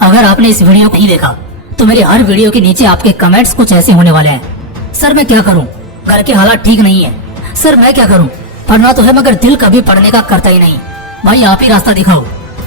अगर आपने इस वीडियो को नहीं देखा तो मेरे हर वीडियो के नीचे आपके कमेंट्स कुछ ऐसे होने वाले हैं। सर मैं क्या करूं, घर के हालात ठीक नहीं है। सर मैं क्या करूं, पढ़ना तो है मगर दिल कभी पढ़ने का करता ही नहीं। भाई आप ही रास्ता दिखाओ,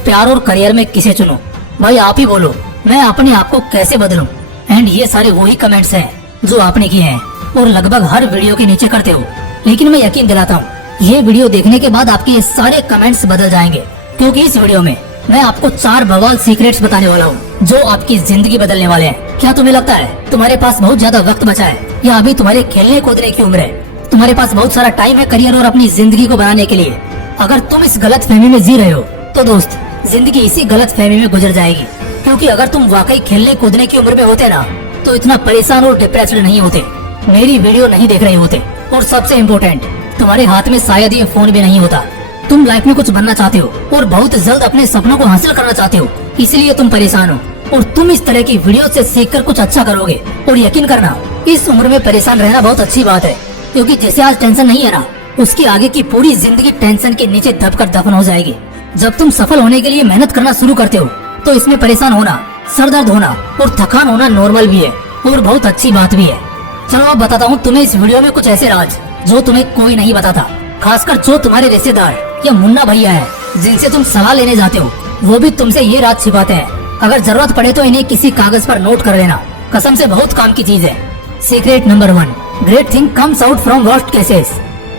प्यार और करियर में किसे चुनो। भाई आप ही बोलो, मैं अपने आप को कैसे बदलूं। एंड ये सारे वही कमेंट्स हैं जो आपने किए हैं और लगभग हर वीडियो के नीचे करते हो। लेकिन मैं यकीन दिलाता हूँ ये वीडियो देखने के बाद आपके ये सारे कमेंट्स बदल जाएंगे, क्योंकि इस वीडियो में मैं आपको 4 बवाल सीक्रेट्स बताने वाला हूँ जो आपकी जिंदगी बदलने वाले हैं। क्या तुम्हें लगता है तुम्हारे पास बहुत ज्यादा वक्त बचा है या अभी तुम्हारे खेलने कूदने की उम्र है? तुम्हारे पास बहुत सारा टाइम है करियर और अपनी जिंदगी को बनाने के लिए। अगर तुम इस गलत फहमी में जी रहे हो तो दोस्त जिंदगी इसी गलत फहमी में गुजर जाएगी। क्योंकि अगर तुम वाकई खेलने कूदने की उम्र में होते ना तो इतना परेशान और डिप्रेस्ड नहीं होते, मेरी वीडियो नहीं देख रहे होते, और सबसे इम्पोर्टेंट तुम्हारे हाथ में शायद ये फोन भी नहीं होता। तुम लाइफ में कुछ बनना चाहते हो और बहुत जल्द अपने सपनों को हासिल करना चाहते हो, इसलिए तुम परेशान हो। और तुम इस तरह की वीडियो से सीखकर कुछ अच्छा करोगे। और यकीन करना इस उम्र में परेशान रहना बहुत अच्छी बात है, क्योंकि जैसे आज टेंशन नहीं है ना, उसकी आगे की पूरी जिंदगी टेंशन के नीचे दबकर दफन हो जाएगी। जब तुम सफल होने के लिए मेहनत करना शुरू करते हो तो इसमें परेशान होना, सर दर्द होना और थकान होना नॉर्मल भी है और बहुत अच्छी बात भी है। चलो अब बताता हूँ तुम्हें इस वीडियो में कुछ ऐसे राज जो तुम्हें कोई नहीं बताता, खासकर जो तुम्हारे रिश्तेदार या मुन्ना भैया है जिनसे तुम सलाह लेने जाते हो, वो भी तुमसे ये राज छिपाते हैं। अगर जरूरत पड़े तो इन्हें किसी कागज पर नोट कर लेना, कसम से बहुत काम की चीज है। Secret number 1, great thing comes out from worst cases.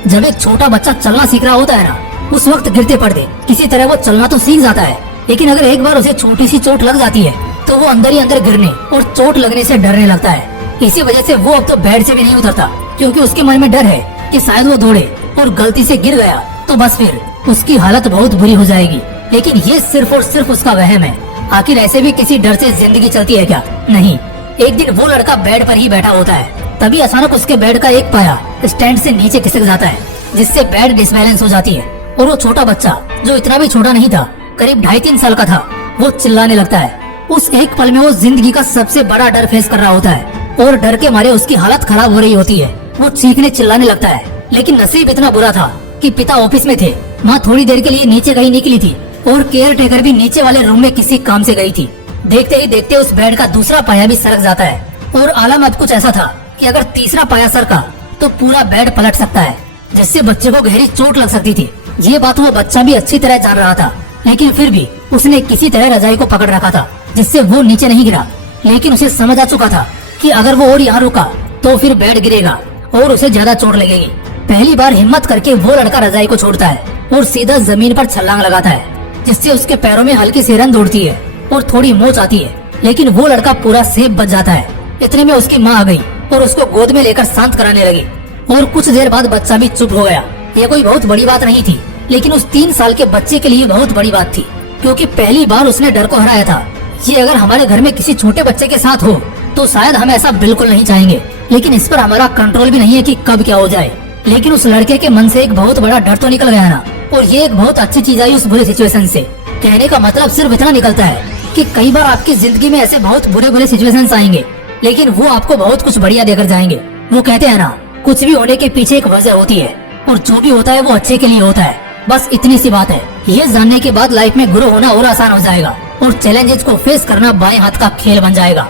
जब एक छोटा बच्चा चलना सीख रहा होता है ना, उस वक्त गिरते पड़ते किसी तरह वो चलना तो सीख जाता है, लेकिन अगर एक बार उसे छोटी सी चोट लग जाती है तो वो अंदर ही अंदर गिरने और चोट लगने से डरने लगता है। इसी वजह से वो अब तो बेड से भी नहीं उतरता, क्योंकि उसके मन में डर है कि शायद वो दौड़े और गलती से गिर गया तो बस फिर उसकी हालत बहुत बुरी हो जाएगी। लेकिन ये सिर्फ और सिर्फ उसका वहम है। आखिर ऐसे भी किसी डर से जिंदगी चलती है क्या? नहीं। एक दिन वो लड़का बेड पर ही बैठा होता है, तभी अचानक उसके बेड का एक पाया स्टैंड से नीचे खिसक जाता है, जिससे बेड डिसबैलेंस हो जाती है। और वो छोटा बच्चा जो इतना भी छोटा नहीं था, करीब 2.5-3 साल का था, वो चिल्लाने लगता है। उस एक पल में वो जिंदगी का सबसे बड़ा डर फेस कर रहा होता है और डर के मारे उसकी हालत खराब हो रही होती है। वो चीखने चिल्लाने लगता है, लेकिन नसीब इतना बुरा था कि पिता ऑफिस में थे, माँ थोड़ी देर के लिए नीचे कहीं निकली थी और केयर टेकर भी नीचे वाले रूम में किसी काम से गई थी। देखते ही देखते उस बेड का दूसरा पाया भी सरक जाता है और आलम अब कुछ ऐसा था कि अगर तीसरा पाया सरका तो पूरा बेड पलट सकता है, जिससे बच्चे को गहरी चोट लग सकती थी। ये बात वो बच्चा भी अच्छी तरह जान रहा था, लेकिन फिर भी उसने किसी तरह रजाई को पकड़ रखा था, जिससे वो नीचे नहीं गिरा। लेकिन उसे समझ आ चुका था कि अगर वो और यहाँ रुका तो फिर बेड गिरेगा और उसे ज्यादा चोट लगेगी। पहली बार हिम्मत करके वो लड़का रजाई को छोड़ता है और सीधा जमीन पर छलांग लगाता है, जिससे उसके पैरों में हल्की सी रन दौड़ती है और थोड़ी मोच आती है। लेकिन वो लड़का पूरा सेफ बच जाता है। इतने में उसकी माँ आ गई और उसको गोद में लेकर शांत कराने लगी और कुछ देर बाद बच्चा भी चुप हो गया। ये कोई बहुत बड़ी बात नहीं थी, लेकिन उस 3 साल के बच्चे के लिए बहुत बड़ी बात थी, क्योंकि पहली बार उसने डर को हराया था। ये अगर हमारे घर में किसी छोटे बच्चे के साथ हो तो शायद हम ऐसा बिल्कुल नहीं चाहेंगे, लेकिन इस पर हमारा कंट्रोल भी नहीं है कि कब क्या हो जाए। लेकिन उस लड़के के मन से एक बहुत बड़ा डर तो निकल गया ना, और ये एक बहुत अच्छी चीज आई उस बुरे सिचुएशन से। कहने का मतलब सिर्फ इतना निकलता है कि कई बार आपकी जिंदगी में ऐसे बहुत बुरे बुरे सिचुएशंस आएंगे, लेकिन वो आपको बहुत कुछ बढ़िया देकर जाएंगे। वो कहते हैं ना, कुछ भी होने के पीछे एक वजह होती है और जो भी होता है वो अच्छे के लिए होता है। बस इतनी सी बात है। ये जानने के बाद लाइफ में ग्रो होना और आसान हो जाएगा और चैलेंजेस को फेस करना बाएं हाथ का खेल बन जाएगा।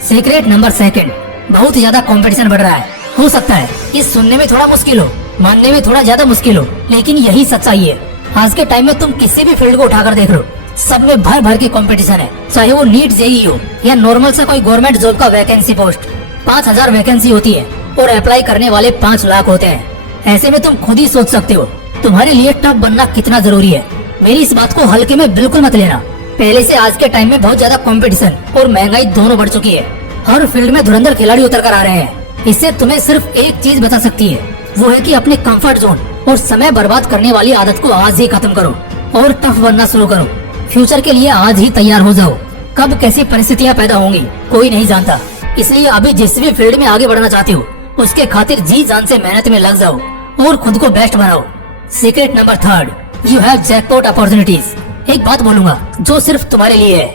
सीक्रेट नंबर 2, बहुत ज्यादा कंपटीशन बढ़ रहा है। हो सकता है ये सुनने में थोड़ा मुश्किल हो, मानने में थोड़ा ज्यादा मुश्किल हो, लेकिन यही सच्चाई है। आज के टाइम में तुम किसी भी फील्ड को उठाकर देख लो, सब में भर भर की कंपटीशन है। चाहे वो नीट जेईई हो या नॉर्मल सा कोई गवर्नमेंट जॉब का वैकेंसी पोस्ट, 5000 वैकेंसी होती है और अप्लाई करने वाले 5 लाख होते हैं। ऐसे में तुम खुद ही सोच सकते हो तुम्हारे लिए टफ बनना कितना जरूरी है। मेरी इस बात को हल्के में बिल्कुल मत लेना। पहले से आज के टाइम में बहुत ज्यादा कंपटीशन और महंगाई दोनों बढ़ चुकी है। हर फील्ड में धुरंधर खिलाड़ी उतर कर आ रहे हैं। इससे तुम्हें सिर्फ एक चीज बता सकती है, वो है कि अपने कंफर्ट जोन और समय बर्बाद करने वाली आदत को आज ही खत्म करो और टफ बनना शुरू करो। फ्यूचर के लिए आज ही तैयार हो जाओ। कब कैसी परिस्थितियाँ पैदा होंगी कोई नहीं जानता, इसलिए अभी जिस भी फील्ड में आगे बढ़ना चाहते हो उसके खातिर जी जान से मेहनत में लग जाओ और खुद को बेस्ट बनाओ। Secret number 3, you have jackpot opportunities. एक बात बोलूंगा जो सिर्फ तुम्हारे लिए है,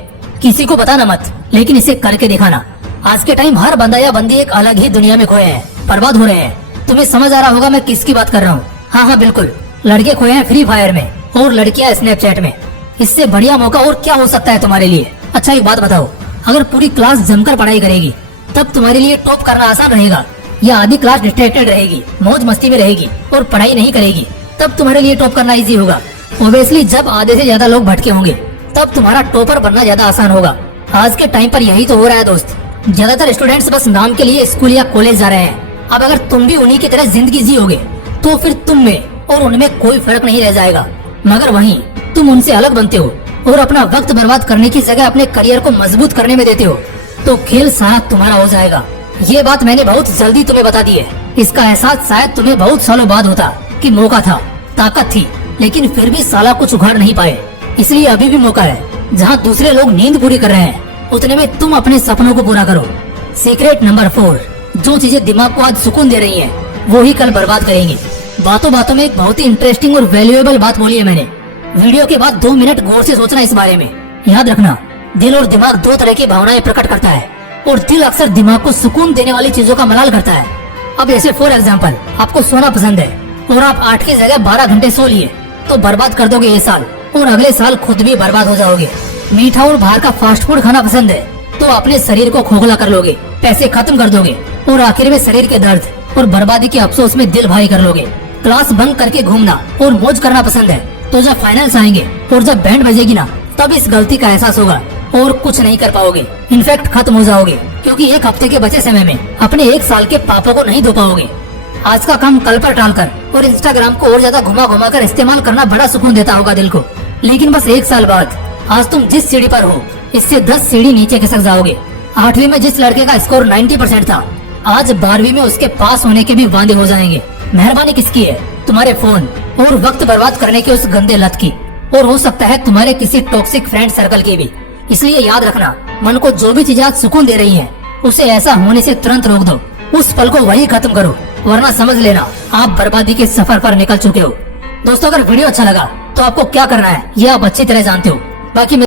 किसी को बताना मत, लेकिन इसे करके दिखाना। आज के टाइम हर बंदा या बंदी एक अलग ही दुनिया में खोए हैं, बर्बाद हो रहे हैं। तुम्हें समझ आ रहा होगा मैं किसकी बात कर रहा हूँ। हाँ बिल्कुल, लड़के खोए हैं फ्री फायर में और लड़कियां स्नैपचैट में। इससे बढ़िया मौका और क्या हो सकता है तुम्हारे लिए। अच्छा एक बात बताओ, अगर पूरी क्लास जमकर पढ़ाई करेगी तब तुम्हारे लिए टॉप करना आसान रहेगा, या आधी क्लास डिस्ट्रैक्टेड रहेगी, मौज मस्ती में रहेगी और पढ़ाई नहीं करेगी तब तुम्हारे लिए टॉप करना इजी होगा? ओब्वियसली जब आधे से ज्यादा लोग भटके होंगे तब तुम्हारा टॉपर बनना ज्यादा आसान होगा। आज के टाइम पर यही तो हो रहा है दोस्त। ज्यादातर स्टूडेंट्स बस नाम के लिए स्कूल या कॉलेज जा रहे हैं। अब अगर तुम भी उन्हीं की तरह जिंदगी जियोगे तो फिर तुम में और उनमें कोई फर्क नहीं रह जाएगा, मगर वहीं तुम उनसे अलग बनते हो और अपना वक्त बर्बाद करने की जगह अपने करियर को मजबूत करने में देते हो, तो खेल सारा तुम्हारा हो जाएगा। ये बात मैंने बहुत जल्दी तुम्हें बता दी है। इसका एहसास शायद तुम्हें बहुत सालों बाद होता कि मौका था, ताकत थी, लेकिन फिर भी साला कुछ उखाड़ नहीं पाए। इसलिए अभी भी मौका है। जहाँ दूसरे लोग नींद पूरी कर रहे हैं उतने में तुम अपने सपनों को पूरा करो। सीक्रेट नंबर 4, जो चीजें दिमाग को आज सुकून दे रही हैं, वो ही कल बर्बाद करेंगी। बातों बातों में एक बहुत ही इंटरेस्टिंग और वैल्यूएबल बात बोली है मैंने। वीडियो के बाद 2 मिनट गौर से सोचना इस बारे में। याद रखना, दिल और दिमाग 2 तरह की भावनाएं प्रकट करता है और दिल अक्सर दिमाग को सुकून देने वाली चीजों का मलाल करता है। अब ऐसे फॉर एग्जाम्पल, आपको सोना पसंद है और आप 8 की जगह 12 घंटे सो लिए तो बर्बाद कर दोगे ये साल और अगले साल खुद भी बर्बाद हो जाओगे। मीठा और बाहर का फास्ट फूड खाना पसंद है तो अपने शरीर को खोखला कर लोगे, पैसे खत्म कर दोगे और आखिर में शरीर के दर्द और बर्बादी के अफसोस में दिल भारी कर लोगे। क्लास बंक करके घूमना और मौज करना पसंद है तो जब फाइनल्स आएंगे और जब बैंड बजेगी ना, तब इस गलती का एहसास होगा और कुछ नहीं कर पाओगे। इनफैक्ट खत्म हो जाओगे, क्योंकि 1 हफ्ते के बचे समय में अपने 1 साल के पापों को नहीं धो पाओगे। आज का काम कल पर टालकर और इंस्टाग्राम को और ज्यादा घुमा घुमा कर इस्तेमाल करना बड़ा सुकून देता होगा दिल को, लेकिन बस 1 साल बाद आज तुम जिस सीढ़ी पर हो इससे 10 सीढ़ी नीचे खिसक जाओगे। 8वीं में जिस लड़के का स्कोर 90% था, आज 12वीं में उसके पास होने के भी वादे हो जाएंगे। मेहरबानी किसकी है? तुम्हारे फोन और वक्त बर्बाद करने के उस गंदे लत की, और हो सकता है तुम्हारे किसी टॉक्सिक फ्रेंड सर्कल की भी। इसलिए याद रखना, मन को जो भी चीजें आज सुकून दे रही है उसे ऐसा होने से तुरंत रोक दो। उस पल को वही खत्म करो, वरना समझ लेना आप बर्बादी के सफर पर निकल चुके हो। दोस्तों, अगर वीडियो अच्छा लगा तो आपको क्या करना है ये आप अच्छी तरह जानते हो। बाकी